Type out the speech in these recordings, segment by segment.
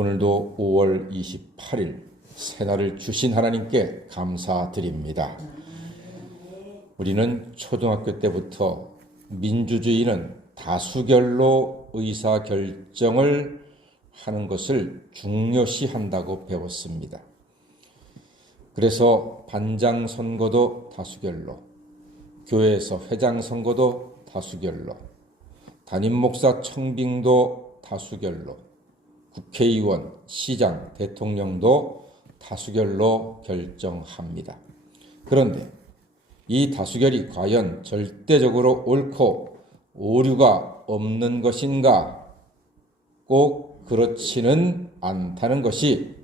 오늘도 5월 28일 새날을 주신 하나님께 감사드립니다. 우리는 초등학교 때부터 민주주의는 다수결로 의사결정을 하는 것을 중요시한다고 배웠습니다. 그래서 반장 선거도 다수결로, 교회에서 회장 선거도 다수결로, 담임 목사 청빙도 다수결로, 국회의원, 시장, 대통령도 다수결로 결정합니다. 그런데 이 다수결이 과연 절대적으로 옳고 오류가 없는 것인가? 꼭 그렇지는 않다는 것이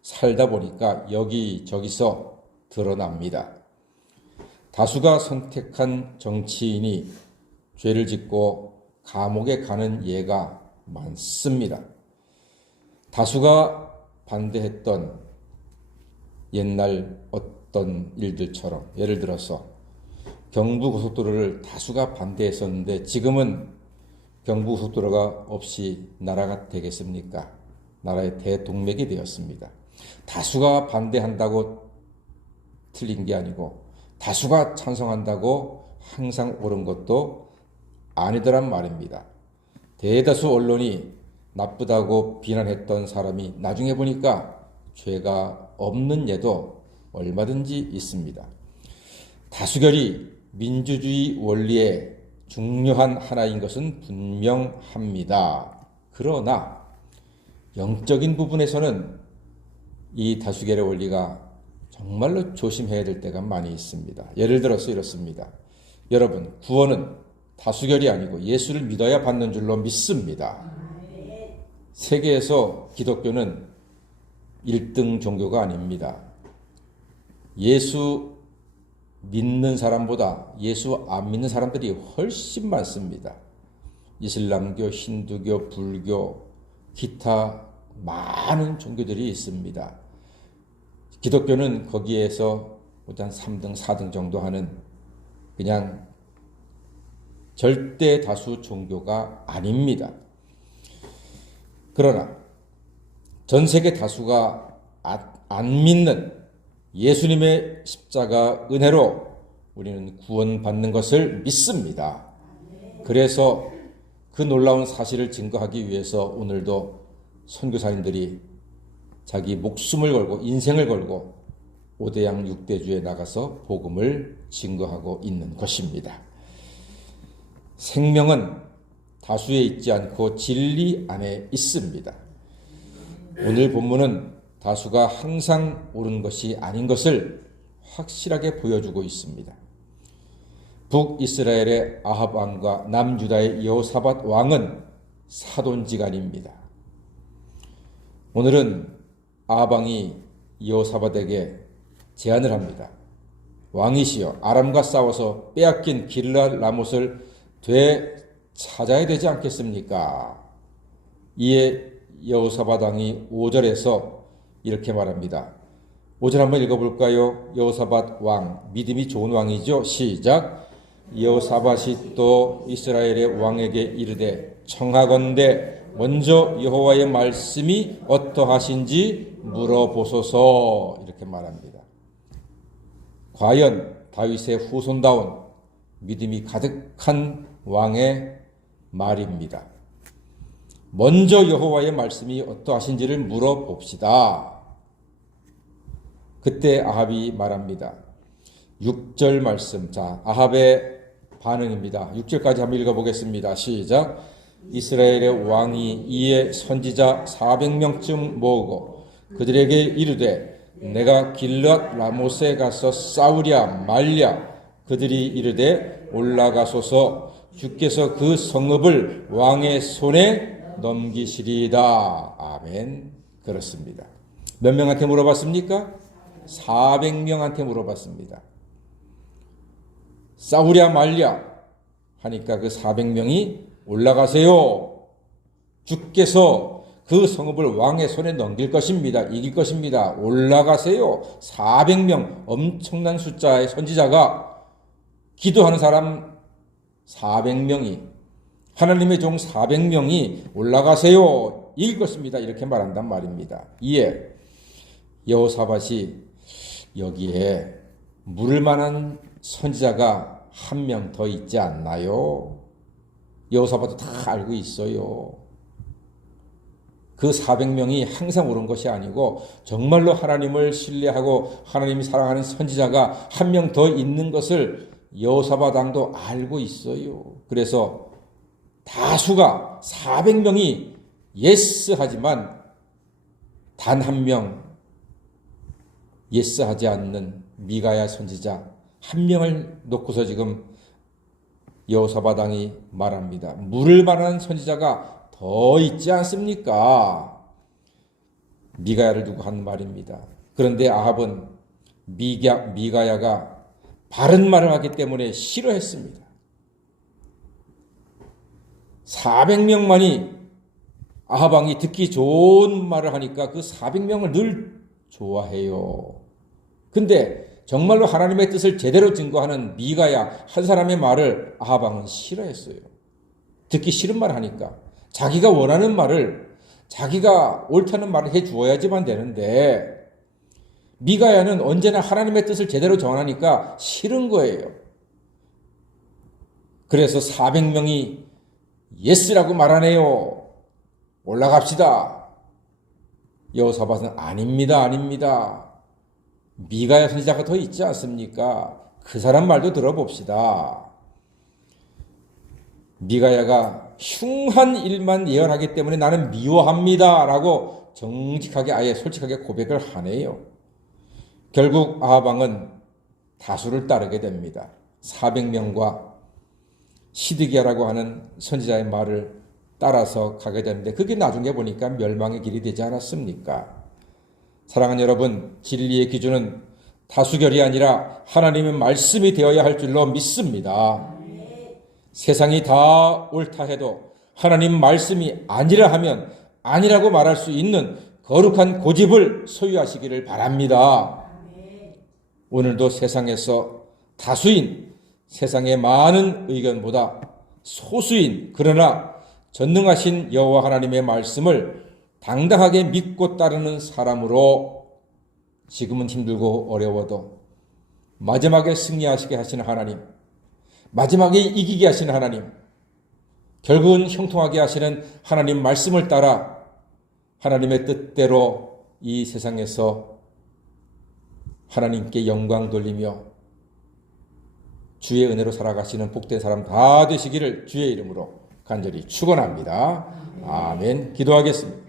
살다 보니까 여기저기서 드러납니다. 다수가 선택한 정치인이 죄를 짓고 감옥에 가는 예가 많습니다. 다수가 반대했던 옛날 어떤 일들처럼, 예를 들어서 경부고속도로를 다수가 반대했었는데 지금은 경부고속도로가 없이 나라가 되겠습니까? 나라의 대동맥이 되었습니다. 다수가 반대한다고 틀린 게 아니고 다수가 찬성한다고 항상 옳은 것도 아니더란 말입니다. 대다수 언론이 나쁘다고 비난했던 사람이 나중에 보니까 죄가 없는 예도 얼마든지 있습니다. 다수결이 민주주의 원리의 중요한 하나인 것은 분명합니다. 그러나 영적인 부분에서는 이 다수결의 원리가 정말로 조심해야 될 때가 많이 있습니다. 예를 들어서 이렇습니다. 여러분, 구원은 다수결이 아니고 예수를 믿어야 받는 줄로 믿습니다. 세계에서 기독교는 1등 종교가 아닙니다. 예수 믿는 사람보다 예수 안 믿는 사람들이 훨씬 많습니다. 이슬람교, 힌두교, 불교, 기타 많은 종교들이 있습니다. 기독교는 거기에서 한 3등, 4등 정도 하는 그냥 절대 다수 종교가 아닙니다. 그러나 전 세계 다수가 안 믿는 예수님의 십자가 은혜로 우리는 구원받는 것을 믿습니다. 그래서 그 놀라운 사실을 증거하기 위해서 오늘도 선교사님들이 자기 목숨을 걸고 인생을 걸고 5대양 6대주에 나가서 복음을 증거하고 있는 것입니다. 생명은 다수에 있지 않고 진리 안에 있습니다. 오늘 본문은 다수가 항상 옳은 것이 아닌 것을 확실하게 보여주고 있습니다. 북이스라엘의 아합 왕과 남유다의 여호사밧 왕은 사돈지간입니다. 오늘은 아합 왕이 여호사밧에게 제안을 합니다. 왕이시여, 아람과 싸워서 빼앗긴 길르앗 라못을 되찾아야 되지 않겠습니까? 이에 여호사밧 왕이 5절에서 이렇게 말합니다. 5절 한번 읽어볼까요? 여호사밧 왕, 믿음이 좋은 왕이죠. 시작. 여호사밧이 또 이스라엘의 왕에게 이르되 청하건대 먼저 여호와의 말씀이 어떠하신지 물어보소서. 이렇게 말합니다. 과연 다윗의 후손다운 믿음이 가득한 왕의 말입니다. 먼저 여호와의 말씀이 어떠하신지를 물어봅시다. 그때 아합이 말합니다. 6절 말씀. 자, 아합의 반응입니다. 6절까지 한번 읽어보겠습니다. 시작. 이스라엘의 왕이 이에 선지자 400명쯤 모으고 그들에게 이르되 내가 길르앗 라못에 가서 싸우랴 말랴. 그들이 이르되 올라가소서. 주께서 그 성읍을 왕의 손에 넘기시리이다. 아멘. 그렇습니다. 몇 명한테 물어봤습니까? 400명한테 물어봤습니다. 싸우랴 말랴 하니까 그 400명이 올라가세요. 주께서 그 성읍을 왕의 손에 넘길 것입니다. 이길 것입니다. 올라가세요. 400명, 엄청난 숫자의 선지자가 기도하는 사람 400명이, 하나님의 종 400명이 올라가세요. 이길 것입니다. 이렇게 말한단 말입니다. 이에 여호사밧이 여기에 물을 만한 선지자가 한 명 더 있지 않나요? 여호사밧도 다 알고 있어요. 그 400명이 항상 옳은 것이 아니고 정말로 하나님을 신뢰하고 하나님이 사랑하는 선지자가 한 명 더 있는 것을 여호사밧 왕도 알고 있어요. 그래서 다수가 400명이 예스하지만 단 한 명 예스하지 않는 미가야 선지자 한 명을 놓고서 지금 여호사밧 왕이 말합니다. 물을 만한 선지자가 더 있지 않습니까? 미가야를 두고 한 말입니다. 그런데 아합은 미가야가 바른 말을 하기 때문에 싫어했습니다. 400명만이 아합 왕이 듣기 좋은 말을 하니까 그 400명을 늘 좋아해요. 근데 정말로 하나님의 뜻을 제대로 증거하는 미가야 한 사람의 말을 아합 왕은 싫어했어요. 듣기 싫은 말을 하니까 자기가 원하는 말을 자기가 옳다는 말을 해 주어야지만 되는데 미가야는 언제나 하나님의 뜻을 제대로 전하니까 싫은 거예요. 그래서 400명이 예스라고 말하네요. 올라갑시다. 여호사밧은 아닙니다. 미가야 선지자가 더 있지 않습니까? 그 사람 말도 들어봅시다. 미가야가 흉한 일만 예언하기 때문에 나는 미워합니다. 라고 정직하게 아예 솔직하게 고백을 하네요. 결국 아합 왕은 다수를 따르게 됩니다. 400명과 시드기야라고 하는 선지자의 말을 따라서 가게 되는데 그게 나중에 보니까 멸망의 길이 되지 않았습니까? 사랑하는 여러분, 진리의 기준은 다수결이 아니라 하나님의 말씀이 되어야 할 줄로 믿습니다. 세상이 다 옳다 해도 하나님 말씀이 아니라 하면 아니라고 말할 수 있는 거룩한 고집을 소유하시기를 바랍니다. 오늘도 세상에서 다수인 세상의 많은 의견보다 소수인 그러나 전능하신 여호와 하나님의 말씀을 당당하게 믿고 따르는 사람으로 지금은 힘들고 어려워도 마지막에 승리하시게 하시는 하나님, 마지막에 이기게 하시는 하나님, 결국은 형통하게 하시는 하나님 말씀을 따라 하나님의 뜻대로 이 세상에서 하나님께 영광 돌리며 주의 은혜로 살아가시는 복된 사람 다 되시기를 주의 이름으로 간절히 축원합니다. 아멘. 기도하겠습니다.